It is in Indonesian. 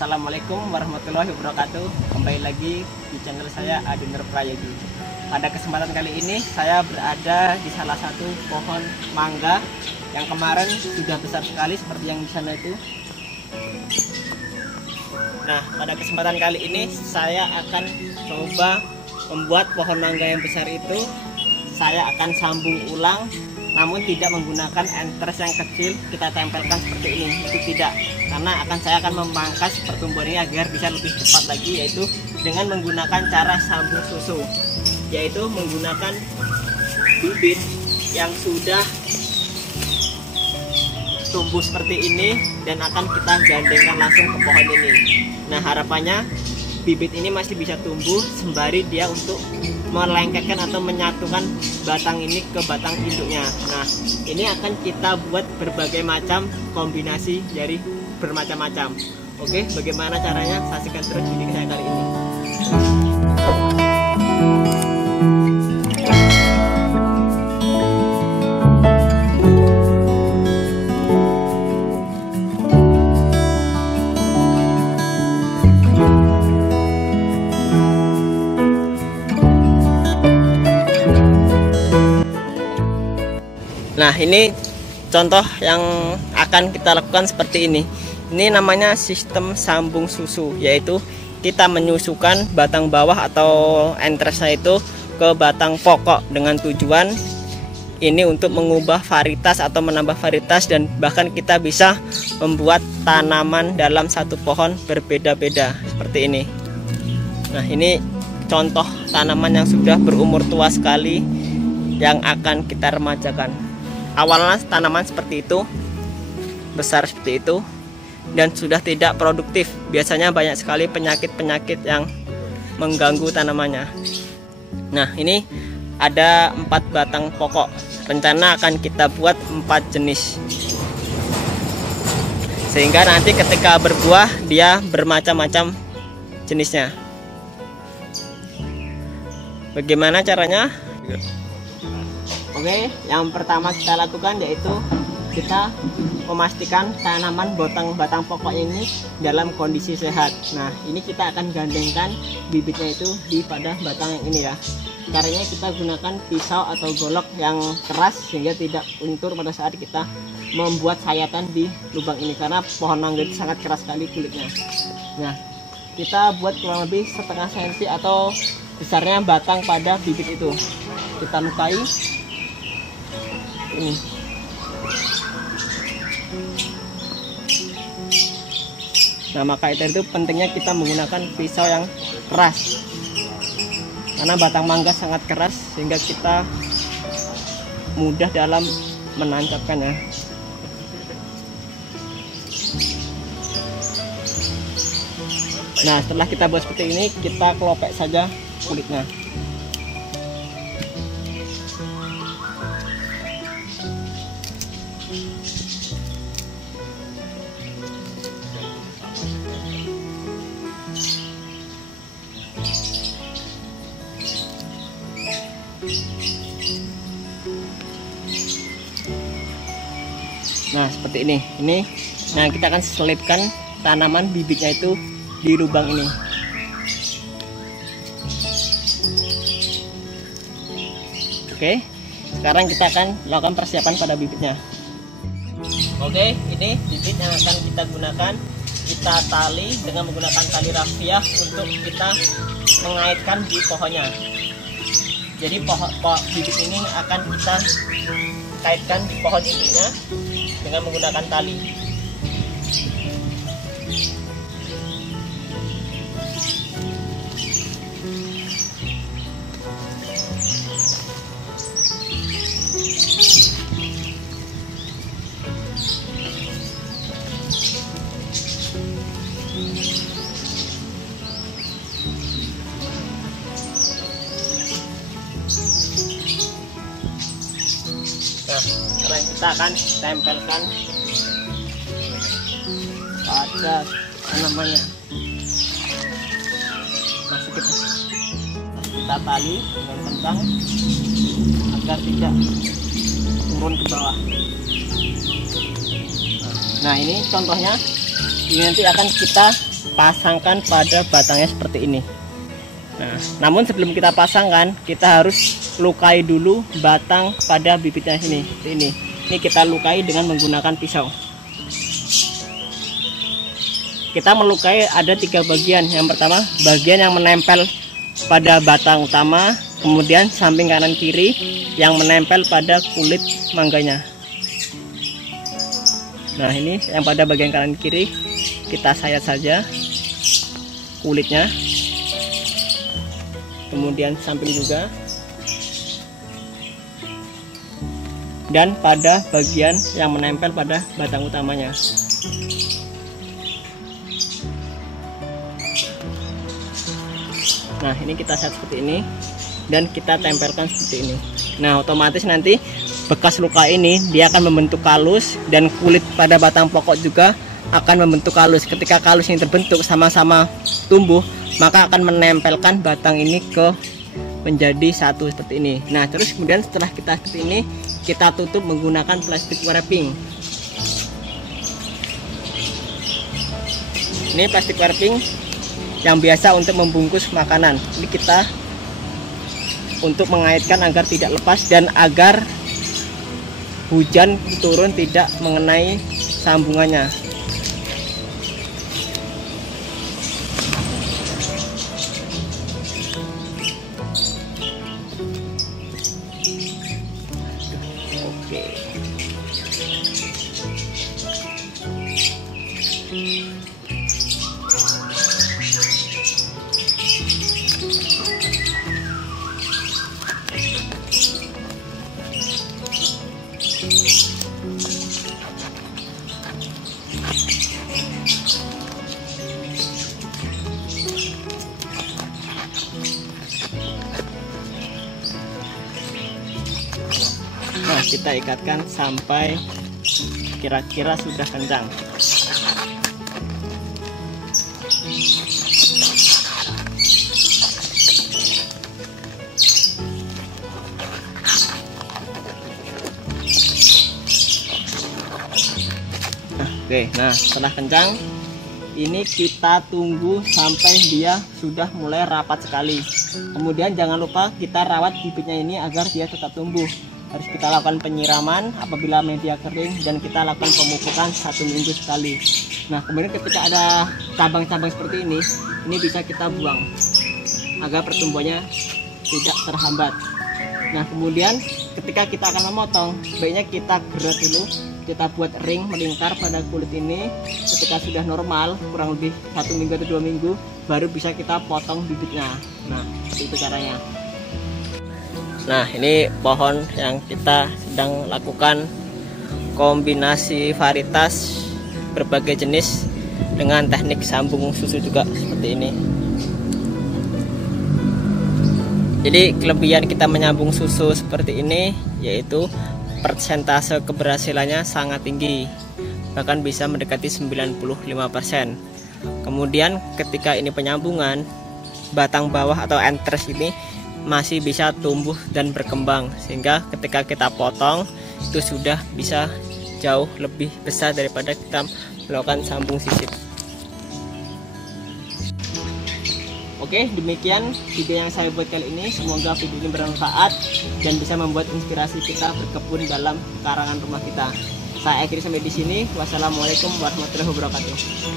Assalamualaikum warahmatullahi wabarakatuh. Kembali lagi di channel saya Adi Nur Prayogi. Pada kesempatan kali ini saya berada di salah satu pohon mangga yang kemarin sudah besar sekali seperti yang di sana itu. Nah, pada kesempatan kali ini saya akan coba membuat pohon mangga yang besar itu. Saya akan sambung ulang, namun tidak menggunakan entres yang kecil kita tempelkan seperti ini. Itu tidak, karena saya akan memangkas pertumbuhan ini agar bisa lebih cepat lagi, yaitu dengan menggunakan cara sambung susu, yaitu menggunakan bibit yang sudah tumbuh seperti ini dan akan kita gandengkan langsung ke pohon ini. Nah, harapannya bibit ini masih bisa tumbuh sembari dia untuk melengketkan atau menyatukan batang ini ke batang induknya. Nah, ini akan kita buat berbagai macam kombinasi dari bermacam-macam. Oke, bagaimana caranya? Saksikan terus video saya kali ini. Nah, ini contoh yang akan kita lakukan seperti ini. Ini namanya sistem sambung susu, yaitu kita menyusukan batang bawah atau entresnya itu ke batang pokok dengan tujuan ini untuk mengubah varietas atau menambah varietas, dan bahkan kita bisa membuat tanaman dalam satu pohon berbeda-beda seperti ini. Nah, ini contoh tanaman yang sudah berumur tua sekali yang akan kita remajakan. Awalnya tanaman seperti itu, besar seperti itu, dan sudah tidak produktif. Biasanya banyak sekali penyakit-penyakit yang mengganggu tanamannya. Nah, ini ada 4 batang pokok. Rencana akan kita buat 4 jenis, sehingga nanti ketika berbuah dia bermacam-macam jenisnya. Bagaimana caranya? Oke, yang pertama kita lakukan yaitu kita memastikan tanaman batang pokok ini dalam kondisi sehat. Nah, ini kita akan gandengkan bibitnya itu di pada batang yang ini ya. Caranya kita gunakan pisau atau golok yang keras sehingga tidak luntur pada saat kita membuat sayatan di lubang ini, karena pohon mangga itu sangat keras sekali kulitnya. Nah, kita buat kurang lebih setengah senti atau besarnya batang pada bibit itu. Kita lukai ini. Nah, maka itu pentingnya kita menggunakan pisau yang keras, karena batang mangga sangat keras sehingga kita mudah dalam menancapkannya. Nah, setelah kita buat seperti ini, kita kelopek saja kulitnya. Nah, seperti ini. Nah, kita akan selipkan tanaman bibitnya itu di lubang ini. Oke, sekarang kita akan lakukan persiapan pada bibitnya. Oke, ini bibit yang akan kita gunakan. Kita tali dengan menggunakan tali rafiah untuk kita mengaitkan di pohonnya. Jadi bibit ini akan kita kaitkan di pohon induknya dengan menggunakan tali. Nah, sekarang kita akan tempelkan pada tanamannya. Masih kita tali dengan kencang agar tidak turun ke bawah. Nah, ini contohnya. Ini nanti akan kita pasangkan pada batangnya seperti ini. Nah, namun sebelum kita pasangkan, kita harus lukai dulu batang pada bibitnya ini. Seperti ini. Ini kita lukai dengan menggunakan pisau. Kita melukai ada 3 bagian. Yang pertama, bagian yang menempel pada batang utama, kemudian samping kanan kiri yang menempel pada kulit mangganya. Nah, ini yang pada bagian kanan kiri kita sayat saja kulitnya, kemudian samping juga, dan pada bagian yang menempel pada batang utamanya. Nah, ini kita set seperti ini dan kita tempelkan seperti ini. Nah, otomatis nanti bekas luka ini dia akan membentuk kalus, dan kulit pada batang pokok juga akan membentuk kalus. Ketika kalus ini terbentuk sama-sama tumbuh, maka akan menempelkan batang ini ke menjadi satu seperti ini. Nah, terus kemudian setelah kita seperti ini, kita tutup menggunakan plastik wrapping. Ini plastik wrapping yang biasa untuk membungkus makanan. Ini kita untuk mengaitkan agar tidak lepas dan agar hujan turun tidak mengenai sambungannya. Oke. Nah, kita ikatkan sampai kira-kira sudah kencang. Oke, nah setelah kencang, ini kita tunggu sampai dia sudah mulai rapat sekali. Kemudian jangan lupa kita rawat bibitnya ini agar dia tetap tumbuh. Harus kita lakukan penyiraman apabila media kering, dan kita lakukan pemupukan 1 minggu sekali. Nah, kemudian ketika ada cabang-cabang seperti ini bisa kita buang agar pertumbuhannya tidak terhambat. Nah, kemudian ketika kita akan memotong, baiknya kita gerak dulu, kita buat ring melingkar pada kulit ini. Ketika sudah normal, kurang lebih 1 minggu atau 2 minggu, baru bisa kita potong bibitnya. Nah, itu caranya. Nah, ini pohon yang kita sedang lakukan kombinasi varietas berbagai jenis dengan teknik sambung susu juga seperti ini. Jadi kelebihan kita menyambung susu seperti ini yaitu persentase keberhasilannya sangat tinggi, bahkan bisa mendekati 95%. Kemudian ketika ini penyambungan, batang bawah atau anthers ini masih bisa tumbuh dan berkembang, sehingga ketika kita potong itu sudah bisa jauh lebih besar daripada kita melakukan sambung sisip. Oke, demikian video yang saya buat kali ini. Semoga video ini bermanfaat dan bisa membuat inspirasi kita berkebun dalam karangan rumah kita. Saya akhiri sampai di sini. Wassalamualaikum warahmatullahi wabarakatuh.